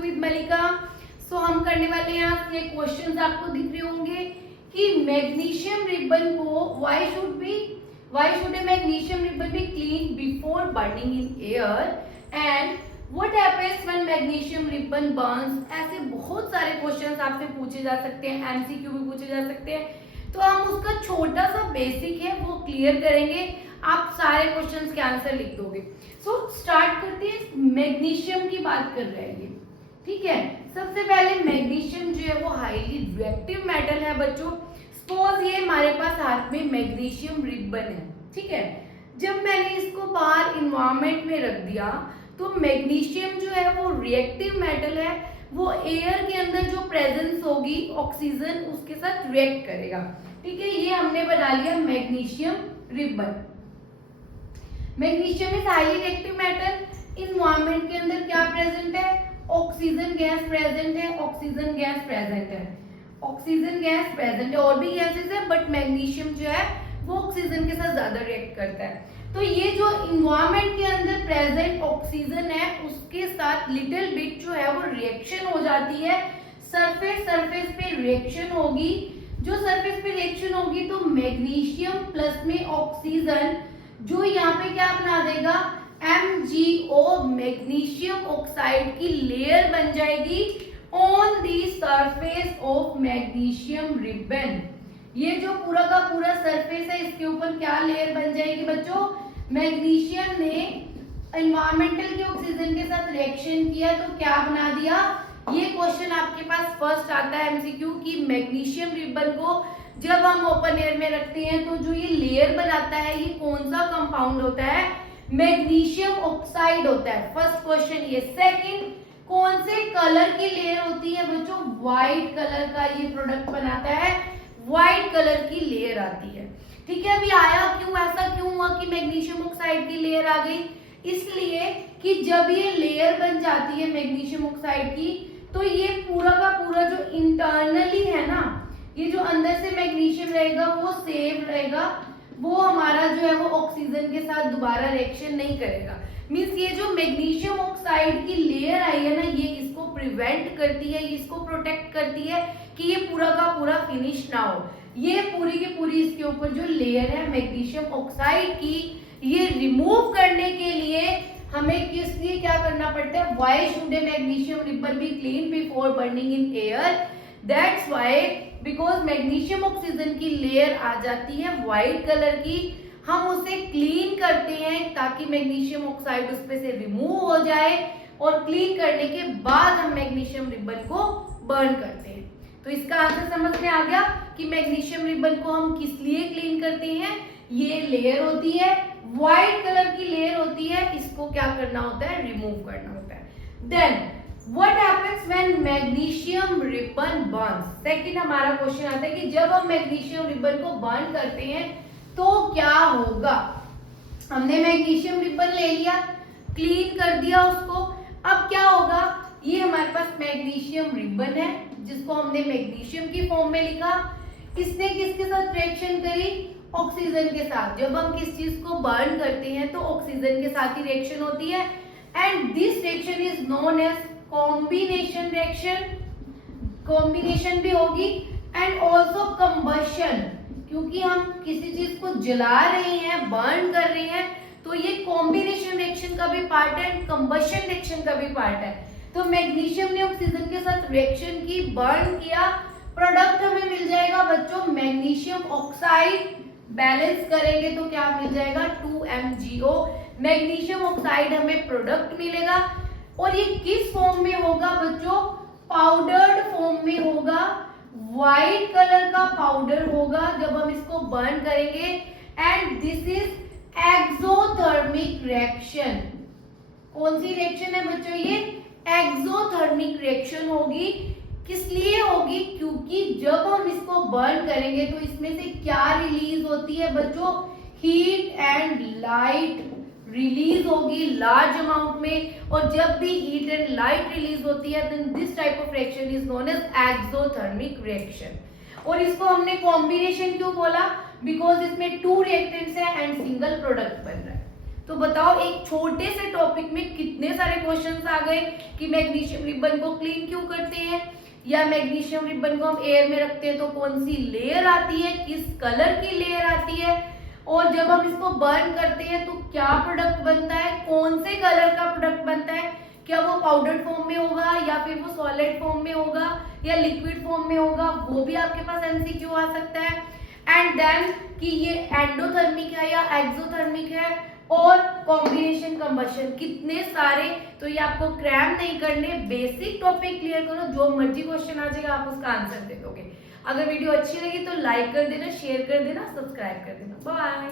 With मलिका। सो हम करने वाले हैं आज ये क्वेश्चंस आपको दिख रहे होंगे कि मैग्नीशियम रिबन को why should A magnesium ribbon be clean before burning in air and what happens when magnesium ribbon Burns. ऐसे बहुत सारे क्वेश्चंस आपसे पूछे जा सकते हैं, एमसीक्यू भी पूछे जा सकते हैं, तो हम उसका छोटा सा बेसिक है वो क्लियर करेंगे, आप सारे क्वेश्चंस के आंसर लिख दोगे। सो स्टार्ट करते हैं। मैग्नीशियम की बात कर रहे हैं ये, ठीक है। सबसे पहले मैग्नीशियम जो है वो हाईली रिएक्टिव मेटल है बच्चों। सपोज ये हमारे पास हाथ में मैग्नीशियम रिबन है, ठीक है। जब मैंने इसको बाहर इन्वायरमेंट में रख दिया तो मैग्नीशियम जो है वो रिएक्टिव मेटल है, वो एयर के अंदर जो प्रेजेंस होगी ऑक्सीजन उसके साथ रिएक्ट करेगा, ठीक है। ये हमने बना लिया magnesium ribbon. Magnesium is highly reactive metal. Environment के अंदर क्या प्रेजेंट है? ऑक्सीजन गैस प्रेजेंट है, ऑक्सीजन गैस प्रेजेंट है, ऑक्सीजन गैस प्रेजेंट है, और भी गैसेस है बट मैग्नीशियम जो है वो ऑक्सीजन के साथ ज्यादा रिएक्ट करता है। तो ये जो इन्वायरमेंट के अंदर प्रेजेंट ऑक्सीजन है उसके साथ लिटिल बिट जो है वो रिएक्शन हो जाती है, सरफेस पे रिएक्शन होगी। जो सरफेस पे रिएक्शन होगी तो मैग्नीशियम प्लस में ऑक्सीजन जो यहाँ पे क्या बना देगा, MgO मैग्नीशियम ऑक्साइड की लेयर बन जाएगी on the surface of magnesium ribbon. ये जो पूरा का पूरा सरफेस है इसके ऊपर क्या लेयर बन जाएगी बच्चों, मैग्नीशियम ने एनवायरमेंटल के ऑक्सीजन के साथ रिएक्शन किया तो क्या बना दिया। ये क्वेश्चन आपके पास फर्स्ट आता है एमसीक्यू की मैग्नीशियम रिबन को जब हम ओपन एयर में रखते हैं तो जो ये लेयर बनाता है ये कौन सा कंपाउंड होता है, मैग्नीशियम ऑक्साइड होता है। फर्स्ट क्वेश्चन ये। सेकंड, कौन से कलर की लेयर होती है बच्चों, व्हाइट कलर का ये प्रोडक्ट बनाता है, व्हाइट कलर की लेयर आती है, ठीक है। अभी आया क्यों, ऐसा क्यों हुआ कि मैग्नीशियम ऑक्साइड की लेयर आ गई, इसलिए कि जब ये लेयर बन जाती है मैग्नीशियम ऑक्साइड की तो ये पूरा का पूरा जो इंटरनली है ना, ये जो अंदर से मैग्नीशियम रहेगा वो सेव रहेगा, वो हमारा जो है वो ऑक्सीजन के साथ दोबारा रिएक्शन नहीं करेगा। मींस ये जो मैग्नीशियम ऑक्साइड की लेयर आई है ना ये इसको प्रिवेंट करती है, इसको प्रोटेक्ट करती है कि ये पूरा का पूरा फिनिश ना हो। ये पूरी की पूरी इसके ऊपर जो लेयर है मैग्नीशियम ऑक्साइड की, ये रिमूव करने के लिए हमें किस लिए क्या करना पड़ता है, why should A magnesium ribbon be clean before burning in air, that's why because magnesium oxygen की लेयर आ जाती है व्हाइट कलर की, हम उसे क्लीन करते हैं ताकि मैग्नीशियम ऑक्साइड उस पे से रिमूव हो जाए और क्लीन करने के बाद हम मैग्नीशियम रिबन को बर्न करते हैं। तो इसका आंसर समझ में आ गया कि मैग्नीशियम रिबन को हम किस लिए क्लीन करते हैं, ये लेयर होती है व्हाइट कलर की लेयर होती है, इसको क्या करना होता है, रिमूव करना होता है। Then What happens when magnesium ribbon burns? Second हमारा क्वेश्चन आता है कि जब हम मैग्नीशियम रिबन को बर्न करते हैं तो क्या होगा। हमने मैग्नीशियम रिबन ले लिया, क्लीन कर दिया उसको, अब क्या होगा, ये हमारे पास मैग्नीशियम रिबन है जिसको हमने मैग्नीशियम की फॉर्म में लिखा, इसने किसके साथ रिएक्शन करी, ऑक्सीजन के साथ। जब हम किस चीज को बर्न करते हैं तो ऑक्सीजन के साथ ही रिएक्शन होती है and this reaction is known as combination reaction, combination भी होगी एंड ऑल्सो कंबशन, क्योंकि हम किसी चीज को जला रहे हैं, बर्न कर रहे हैं, तो ये कॉम्बिनेशन रिएक्शन का भी पार्ट है एंड कंबशन रिएक्शन का भी पार्ट है। तो मैग्नीशियम ने ऑक्सीजन के साथ रिएक्शन की, बर्न किया, प्रोडक्ट हमें मिल जाएगा बच्चों मैग्नीशियम ऑक्साइड, बैलेंस करेंगे तो क्या मिल जाएगा 2MgO, मैग्नीशियम ऑक्साइड हमें प्रोडक्ट मिलेगा और ये किस फॉर्म में होगा बच्चों, पाउडर्ड फॉर्म में होगा, व्हाइट कलर का पाउडर होगा जब हम इसको बर्न करेंगे and this is exothermic reaction. कौन सी रिएक्शन है बच्चों, ये एक्सोथर्मिक रिएक्शन होगी। किस लिए होगी, क्योंकि जब हम इसको बर्न करेंगे तो इसमें से क्या रिलीज होती है बच्चों, हीट एंड लाइट रिलीज होगी लार्ज अमाउंट में, और जब भी हीट एंड लाइट रिलीज होती है then this type of reaction is known as exothermic reaction. और इसको हमने कॉम्बिनेशन क्यों बोला, बिकॉज इसमें 2 रिएक्टेंट्स है एंड सिंगल प्रोडक्ट बन रहा है। तो बताओ एक छोटे से टॉपिक में कितने सारे क्वेश्चंस आ गए कि मैग्नीशियम रिबन को क्लीन क्यों करते हैं, या मैग्नीशियम रिबन को हम एयर में रखते हैं तो कौन सी लेयर आती है, किस कलर की लेयर आती है, और जब हम इसको बर्न करते हैं तो क्या प्रोडक्ट बनता है, कौन से कलर का प्रोडक्ट बनता है, क्या वो पाउडर फॉर्म में होगा या फिर वो सॉलिड फॉर्म में होगा या लिक्विड फॉर्म में होगा, वो भी आपके पास एमसीक्यू आ सकता है। एंड देन कि ये एंडोथर्मिक है या एक्सोथर्मिक है, और कॉम्बिनेशन कंबशन, कितने सारे। तो ये आपको क्रैम नहीं करने, बेसिक टॉपिक क्लियर करो, जो मर्जी क्वेश्चन आ जाएगा आप उसका आंसर दे दोगे। अगर वीडियो अच्छी लगी तो लाइक कर देना, शेयर कर देना, सब्सक्राइब कर देना। बाय।